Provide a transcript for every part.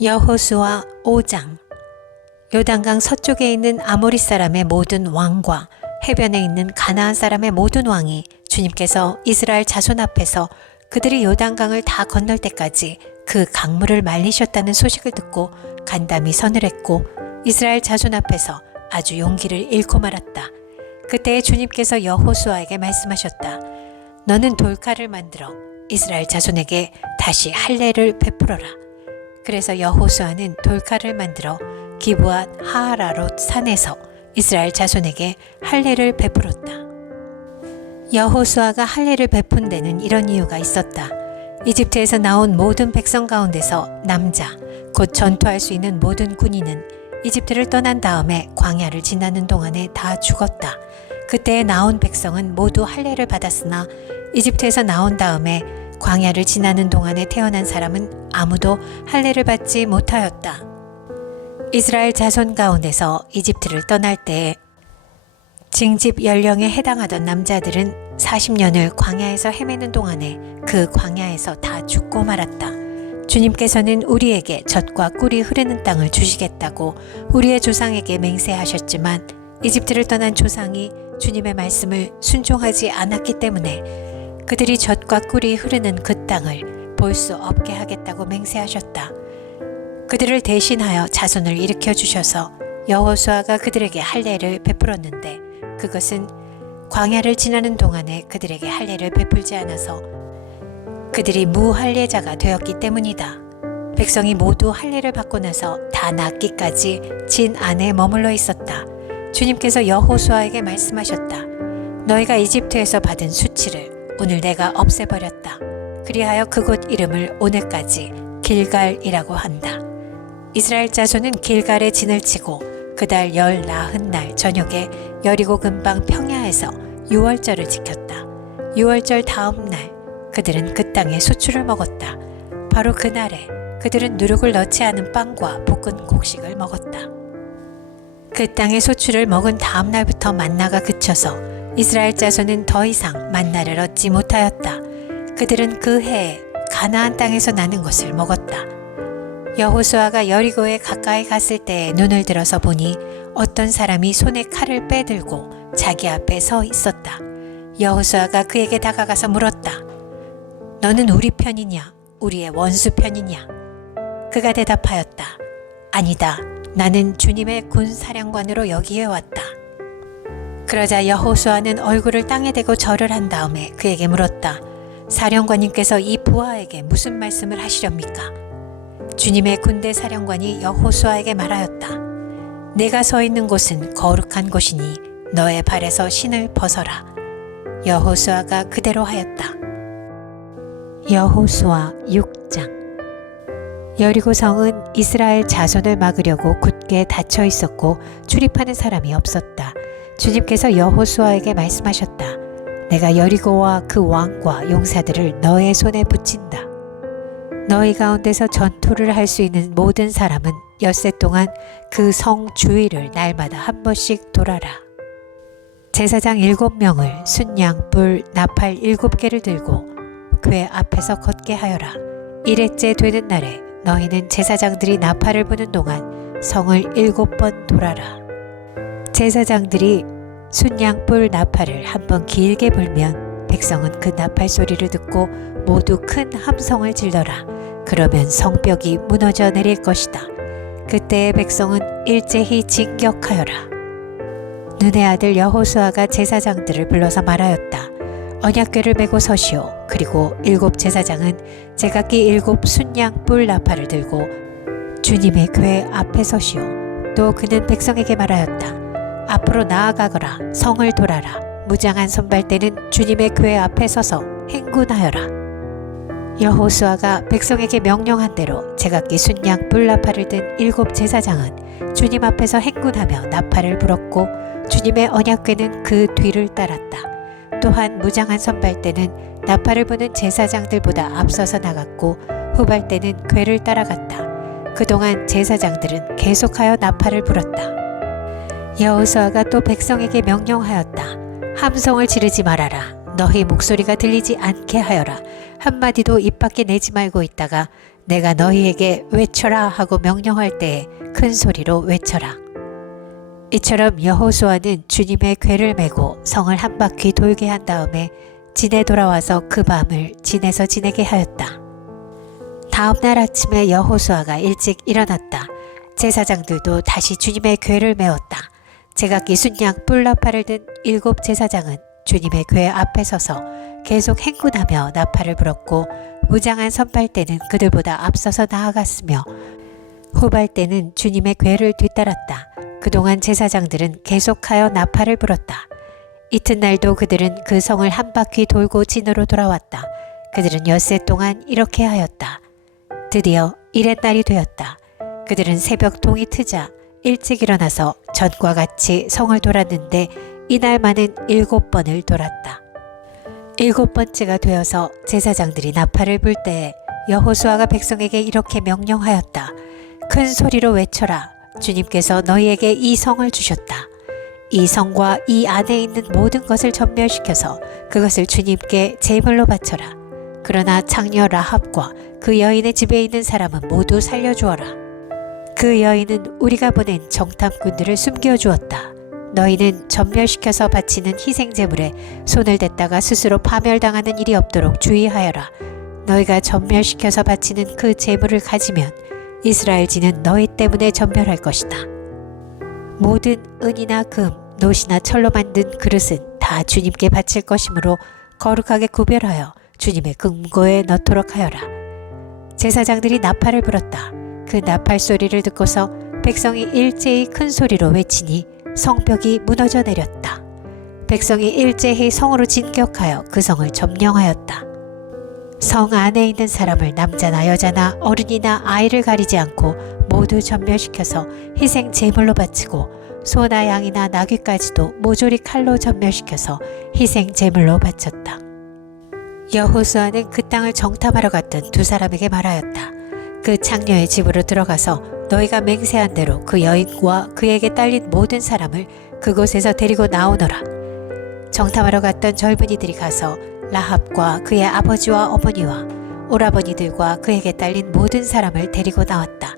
여호수아 5장. 요단강 서쪽에 있는 아모리 사람의 모든 왕과 해변에 있는 가나안 사람의 모든 왕이 주님께서 이스라엘 자손 앞에서 그들이 요단강을 다 건널 때까지 그 강물을 말리셨다는 소식을 듣고 간담이 서늘했고 이스라엘 자손 앞에서 아주 용기를 잃고 말았다. 그때 주님께서 여호수아에게 말씀하셨다. 너는 돌칼을 만들어 이스라엘 자손에게 다시 할례를 베풀어라. 그래서 여호수아는 돌칼을 만들어 기브앗 하아라롯 산에서 이스라엘 자손에게 할례를 베풀었다. 여호수아가 할례를 베푼 데는 이런 이유가 있었다. 이집트에서 나온 모든 백성 가운데서 남자, 곧 전투할 수 있는 모든 군인은 이집트를 떠난 다음에 광야를 지나는 동안에 다 죽었다. 그때 나온 백성은 모두 할례를 받았으나 이집트에서 나온 다음에 광야를 지나는 동안에 태어난 사람은 아무도 할례를 받지 못하였다. 이스라엘 자손 가운데서 이집트를 떠날 때 징집 연령에 해당하던 남자들은 40년을 광야에서 헤매는 동안에 그 광야에서 다 죽고 말았다. 주님께서는 우리에게 젖과 꿀이 흐르는 땅을 주시겠다고 우리의 조상에게 맹세하셨지만 이집트를 떠난 조상이 주님의 말씀을 순종하지 않았기 때문에 그들이 젖과 꿀이 흐르는 그 땅을 볼 수 없게 하겠다고 맹세하셨다. 그들을 대신하여 자손을 일으켜 주셔서 여호수아가 그들에게 할례를 베풀었는데 그것은 광야를 지나는 동안에 그들에게 할례를 베풀지 않아서 그들이 무할례자가 되었기 때문이다. 백성이 모두 할례를 받고 나서 다 낫기까지 진 안에 머물러 있었다. 주님께서 여호수아에게 말씀하셨다. 너희가 이집트에서 받은 수치를 오늘 내가 없애버렸다. 그리하여 그곳 이름을 오늘까지 길갈이라고 한다. 이스라엘 자손은 길갈에 진을 치고 그달 열 나흔 날 저녁에 여리고 근방 평야에서 유월절을 지켰다. 유월절 다음 날 그들은 그 땅의 소출을 먹었다. 바로 그날에 그들은 누룩을 넣지 않은 빵과 볶은 곡식을 먹었다. 그 땅의 소출을 먹은 다음 날부터 만나가 그쳐서 이스라엘 자손은 더 이상 만나를 얻지 못하였다. 그들은 그 해에 가나안 땅에서 나는 것을 먹었다. 여호수아가 여리고에 가까이 갔을 때에 눈을 들어서 보니 어떤 사람이 손에 칼을 빼들고 자기 앞에 서 있었다. 여호수아가 그에게 다가가서 물었다. 너는 우리 편이냐? 우리의 원수 편이냐? 그가 대답하였다. 아니다. 나는 주님의 군사령관으로 여기에 왔다. 그러자 여호수아는 얼굴을 땅에 대고 절을 한 다음에 그에게 물었다. 사령관님께서 이 부하에게 무슨 말씀을 하시렵니까? 주님의 군대 사령관이 여호수아에게 말하였다. 내가 서 있는 곳은 거룩한 곳이니 너의 발에서 신을 벗어라. 여호수아가 그대로 하였다. 여호수아 6장. 여리고 성은 이스라엘 자손을 막으려고 굳게 닫혀 있었고 출입하는 사람이 없었다. 주님께서 여호수아에게 말씀하셨다. 내가 여리고와 그 왕과 용사들을 너의 손에 붙인다. 너희 가운데서 전투를 할 수 있는 모든 사람은 엿새 동안 그 성 주위를 날마다 한 번씩 돌아라. 제사장 7명을 순양, 뿔, 나팔 7개를 들고 궤 앞에서 걷게 하여라. 1회째 되는 날에 너희는 제사장들이 나팔을 부는 동안 성을 7번 돌아라. 제사장들이 순양불 나팔을 한번 길게 불면 백성은 그 나팔 소리를 듣고 모두 큰 함성을 질러라. 그러면 성벽이 무너져 내릴 것이다. 그때의 백성은 일제히 진격하여라. 눈의 아들 여호수아가 제사장들을 불러서 말하였다. 언약궤를 메고 서시오. 그리고 7 제사장은 제각기 7 순양불 나팔을 들고 주님의 궤 앞에 서시오. 또 그는 백성에게 말하였다. 앞으로 나아가거라. 성을 돌아라. 무장한 선발대는 주님의 궤 앞에 서서 행군하여라. 여호수아가 백성에게 명령한 대로 제각기 순양 불나팔을 든 7 제사장은 주님 앞에서 행군하며 나팔을 불었고 주님의 언약궤는 그 뒤를 따랐다. 또한 무장한 선발대는 나팔을 부는 제사장들보다 앞서서 나갔고 후발대는 궤를 따라갔다. 그동안 제사장들은 계속하여 나팔을 불었다. 여호수아가 또 백성에게 명령하였다. 함성을 지르지 말아라. 너희 목소리가 들리지 않게 하여라. 한마디도 입 밖에 내지 말고 있다가 내가 너희에게 외쳐라 하고 명령할 때에 큰 소리로 외쳐라. 이처럼 여호수아는 주님의 궤를 메고 성을 한 바퀴 돌게 한 다음에 진에 돌아와서 그 밤을 진에서 지내게 하였다. 다음 날 아침에 여호수아가 일찍 일어났다. 제사장들도 다시 주님의 궤를 메웠다. 제각기 순양 뿔나팔을 든 7 제사장은 주님의 궤 앞에 서서 계속 행군하며 나팔을 불었고 무장한 선발대는 그들보다 앞서서 나아갔으며 후발대는 주님의 궤를 뒤따랐다. 그동안 제사장들은 계속하여 나팔을 불었다. 이튿날도 그들은 그 성을 한 바퀴 돌고 진으로 돌아왔다. 그들은 엿새 동안 이렇게 하였다. 드디어 이렛날이 되었다. 그들은 새벽 동이 트자 일찍 일어나서 전과 같이 성을 돌았는데 이날만은 7번을 돌았다. 7번째가 되어서 제사장들이 나팔을 불 때에 여호수아가 백성에게 이렇게 명령하였다. 큰 소리로 외쳐라. 주님께서 너희에게 이 성을 주셨다. 이 성과 이 안에 있는 모든 것을 전멸시켜서 그것을 주님께 제물로 바쳐라. 그러나 창녀 라합과 그 여인의 집에 있는 사람은 모두 살려주어라. 그 여인은 우리가 보낸 정탐꾼들을 숨겨주었다. 너희는 전멸시켜서 바치는 희생제물에 손을 댔다가 스스로 파멸당하는 일이 없도록 주의하여라. 너희가 전멸시켜서 바치는 그 제물을 가지면 이스라엘 진은 너희 때문에 전멸할 것이다. 모든 은이나 금, 노시나 철로 만든 그릇은 다 주님께 바칠 것이므로 거룩하게 구별하여 주님의 금고에 넣도록 하여라. 제사장들이 나팔을 불었다. 그 나팔 소리를 듣고서 백성이 일제히 큰 소리로 외치니 성벽이 무너져 내렸다. 백성이 일제히 성으로 진격하여 그 성을 점령하였다. 성 안에 있는 사람을 남자나 여자나 어른이나 아이를 가리지 않고 모두 전멸시켜서 희생 제물로 바치고 소나 양이나 나귀까지도 모조리 칼로 전멸시켜서 희생 제물로 바쳤다. 여호수아는 그 땅을 정탐하러 갔던 2 사람에게 말하였다. 그 창녀의 집으로 들어가서 너희가 맹세한 대로 그 여인과 그에게 딸린 모든 사람을 그곳에서 데리고 나오너라. 정탐하러 갔던 젊은이들이 가서 라합과 그의 아버지와 어머니와 오라버니들과 그에게 딸린 모든 사람을 데리고 나왔다.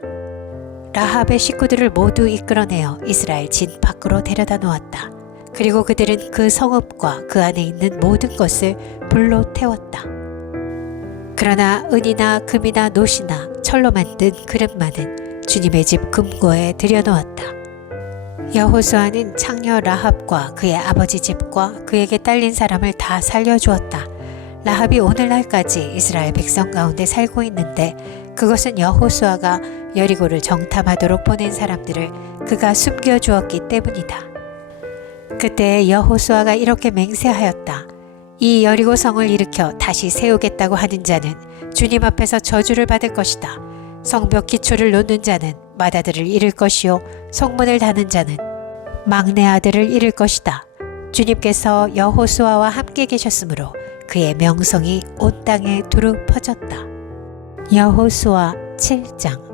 라합의 식구들을 모두 이끌어내어 이스라엘 진 밖으로 데려다 놓았다. 그리고 그들은 그 성읍과 그 안에 있는 모든 것을 불로 태웠다. 그러나 은이나 금이나 노시나 철로 만든 그릇만은 주님의 집 금고에 들여놓았다. 여호수아는 창녀 라합과 그의 아버지 집과 그에게 딸린 사람을 다 살려주었다. 라합이 오늘날까지 이스라엘 백성 가운데 살고 있는데 그것은 여호수아가 여리고를 정탐하도록 보낸 사람들을 그가 숨겨주었기 때문이다. 그때 여호수아가 이렇게 맹세하였다. 이 여리고 성을 일으켜 다시 세우겠다고 하는 자는 주님 앞에서 저주를 받을 것이다. 성벽 기초를 놓는 자는 맏아들을 잃을 것이요 성문을 다는 자는 막내 아들을 잃을 것이다. 주님께서 여호수아와 함께 계셨으므로 그의 명성이 온 땅에 두루 퍼졌다. 여호수아 7장.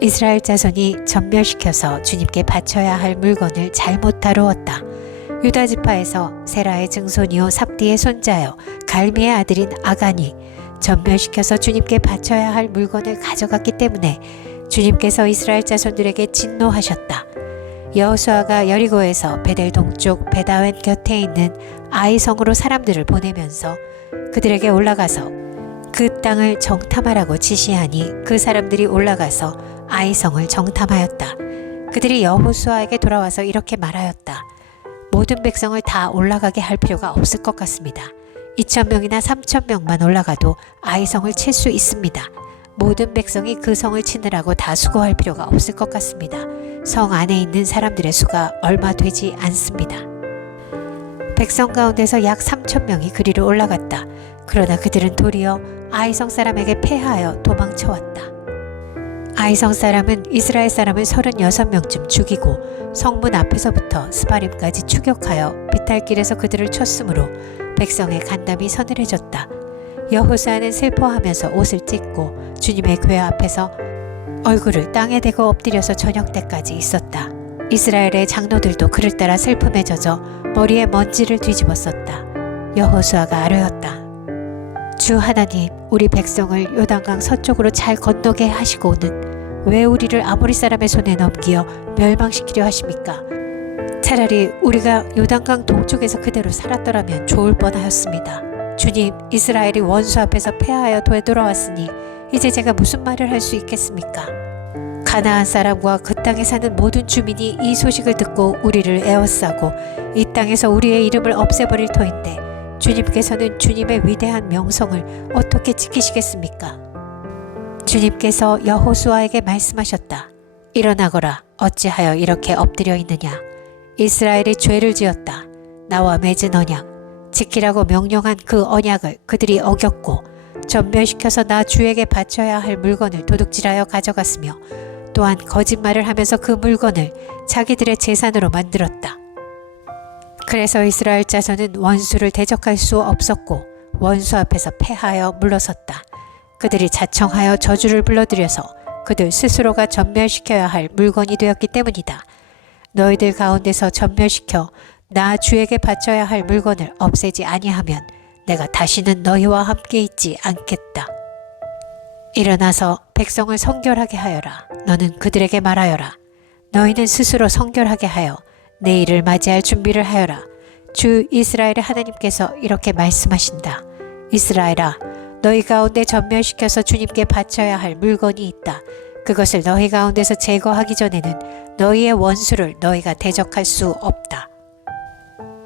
이스라엘 자손이 전멸시켜서 주님께 바쳐야 할 물건을 잘못 다루었다. 유다 지파에서 세라의 증손이요 삽디의 손자요 갈미의 아들인 아간이 전멸시켜서 주님께 바쳐야 할 물건을 가져갔기 때문에 주님께서 이스라엘 자손들에게 진노하셨다. 여호수아가 여리고에서 베델 동쪽 베다웬 곁에 있는 아이성으로 사람들을 보내면서 그들에게 올라가서 그 땅을 정탐하라고 지시하니 그 사람들이 올라가서 아이성을 정탐하였다. 그들이 여호수아에게 돌아와서 이렇게 말하였다. 모든 백성을 다 올라가게 할 필요가 없을 것 같습니다. 2,000명이나 3,000명만 올라가도 아이성을 칠 수 있습니다. 모든 백성이 그 성을 치느라고 다 수고할 필요가 없을 것 같습니다. 성 안에 있는 사람들의 수가 얼마 되지 않습니다. 백성 가운데서 약 3,000명이 그리로 올라갔다. 그러나 그들은 도리어 아이성 사람에게 패하여 도망쳐왔다. 아이성 사람은 이스라엘 사람을 36명쯤 죽이고 성문 앞에서부터 스바림까지 추격하여 비탈길에서 그들을 쳤으므로 백성의 간담이 서늘해졌다. 여호수아는 슬퍼하면서 옷을 찢고 주님의 궤 앞에서 얼굴을 땅에 대고 엎드려서 저녁 때까지 있었다. 이스라엘의 장로들도 그를 따라 슬픔에 젖어 머리에 먼지를 뒤집어 썼다. 여호수아가 아뢰었다. 주 하나님, 우리 백성을 요단강 서쪽으로 잘 건너게 하시고는 왜 우리를 아모리 사람의 손에 넘기어 멸망시키려 하십니까? 차라리 우리가 요단강 동쪽에서 그대로 살았더라면 좋을 뻔하였습니다. 주님, 이스라엘이 원수 앞에서 패하여 되돌아왔으니 이제 제가 무슨 말을 할 수 있겠습니까? 가나안 사람과 그 땅에 사는 모든 주민이 이 소식을 듣고 우리를 에워싸고 이 땅에서 우리의 이름을 없애버릴 터인데 주님께서는 주님의 위대한 명성을 어떻게 지키시겠습니까? 주님께서 여호수아에게 말씀하셨다. 일어나거라. 어찌하여 이렇게 엎드려 있느냐. 이스라엘이 죄를 지었다. 나와 맺은 언약, 지키라고 명령한 그 언약을 그들이 어겼고 전멸시켜서 나 주에게 바쳐야 할 물건을 도둑질하여 가져갔으며 또한 거짓말을 하면서 그 물건을 자기들의 재산으로 만들었다. 그래서 이스라엘 자손은 원수를 대적할 수 없었고 원수 앞에서 패하여 물러섰다. 그들이 자청하여 저주를 불러들여서 그들 스스로가 전멸시켜야 할 물건이 되었기 때문이다. 너희들 가운데서 전멸시켜 나 주에게 바쳐야 할 물건을 없애지 아니하면 내가 다시는 너희와 함께 있지 않겠다. 일어나서 백성을 성결하게 하여라. 너는 그들에게 말하여라. 너희는 스스로 성결하게 하여 내일을 맞이할 준비를 하여라. 주 이스라엘의 하나님께서 이렇게 말씀하신다. 이스라엘아, 너희 가운데 전멸시켜서 주님께 바쳐야 할 물건이 있다. 그것을 너희 가운데서 제거하기 전에는 너희의 원수를 너희가 대적할 수 없다.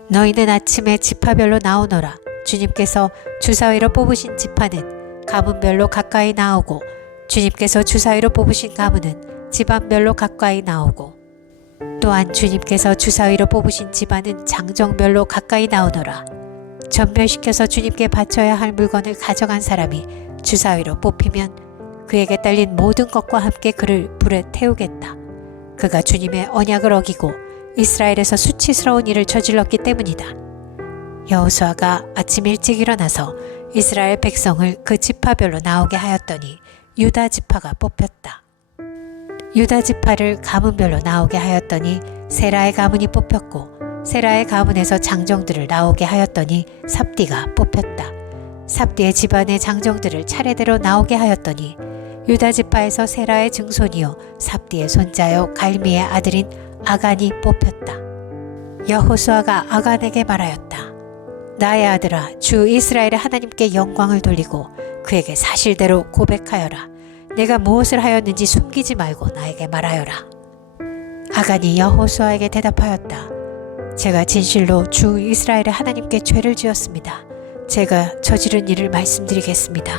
너희는 아침에 지파별로 나오너라. 주님께서 주사위로 뽑으신 지파는 가문별로 가까이 나오고 주님께서 주사위로 뽑으신 가문은 집안별로 가까이 나오고 또한 주님께서 주사위로 뽑으신 집안은 장정별로 가까이 나오너라. 전멸시켜서 주님께 바쳐야 할 물건을 가져간 사람이 주사위로 뽑히면 그에게 딸린 모든 것과 함께 그를 불에 태우겠다. 그가 주님의 언약을 어기고 이스라엘에서 수치스러운 일을 저질렀기 때문이다. 여호수아가 아침 일찍 일어나서 이스라엘 백성을 그 지파별로 나오게 하였더니 유다 지파가 뽑혔다. 유다 지파를 가문별로 나오게 하였더니 세라의 가문이 뽑혔고 세라의 가문에서 장정들을 나오게 하였더니 삽디가 뽑혔다. 삽디의 집안의 장정들을 차례대로 나오게 하였더니 유다 지파에서 세라의 증손이요 삽디의 손자요 갈미의 아들인 아간이 뽑혔다. 여호수아가 아간에게 말하였다. 나의 아들아, 주 이스라엘의 하나님께 영광을 돌리고 그에게 사실대로 고백하여라. 내가 무엇을 하였는지 숨기지 말고 나에게 말하여라. 아간이 여호수아에게 대답하였다. 제가 진실로 주 이스라엘의 하나님께 죄를 지었습니다. 제가 저지른 일을 말씀드리겠습니다.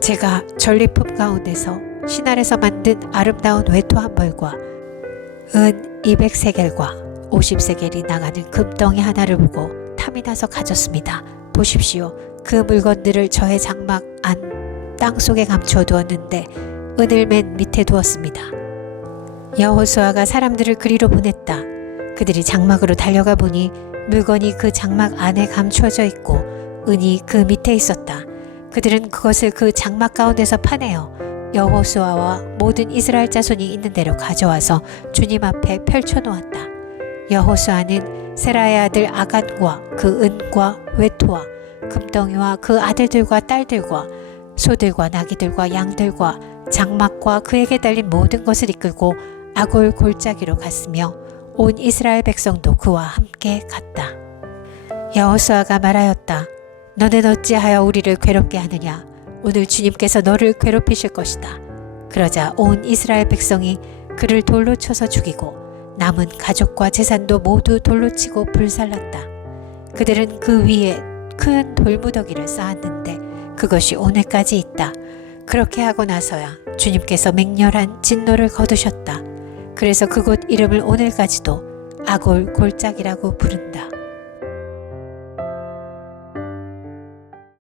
제가 전리품 가운데서 신할에서 만든 아름다운 외투 한 벌과 은 200세겔과 50세겔이 나가는 금덩이 하나를 보고 탐이 나서 가졌습니다. 보십시오. 그 물건들을 저의 장막 안 땅속에 감추어 두었는데 은을 맨 밑에 두었습니다. 여호수아가 사람들을 그리로 보냈다. 그들이 장막으로 달려가 보니 물건이 그 장막 안에 감추어져 있고 은이 그 밑에 있었다. 그들은 그것을 그 장막 가운데서 파내어 여호수아와 모든 이스라엘 자손이 있는 대로 가져와서 주님 앞에 펼쳐놓았다. 여호수아는 세라의 아들 아간과 그 은과 외투와 금덩이와 그 아들들과 딸들과 소들과 나귀들과 양들과 장막과 그에게 달린 모든 것을 이끌고 아골 골짜기로 갔으며 온 이스라엘 백성도 그와 함께 갔다. 여호수아가 말하였다. 너는 어찌하여 우리를 괴롭게 하느냐? 오늘 주님께서 너를 괴롭히실 것이다. 그러자 온 이스라엘 백성이 그를 돌로 쳐서 죽이고 남은 가족과 재산도 모두 돌로 치고 불살랐다. 그들은 그 위에 큰 돌무더기를 쌓았는데 그것이 오늘까지 있다. 그렇게 하고 나서야 주님께서 맹렬한 진노를 거두셨다. 그래서 그곳 이름을 오늘까지도 아골 골짜기라고 부른다.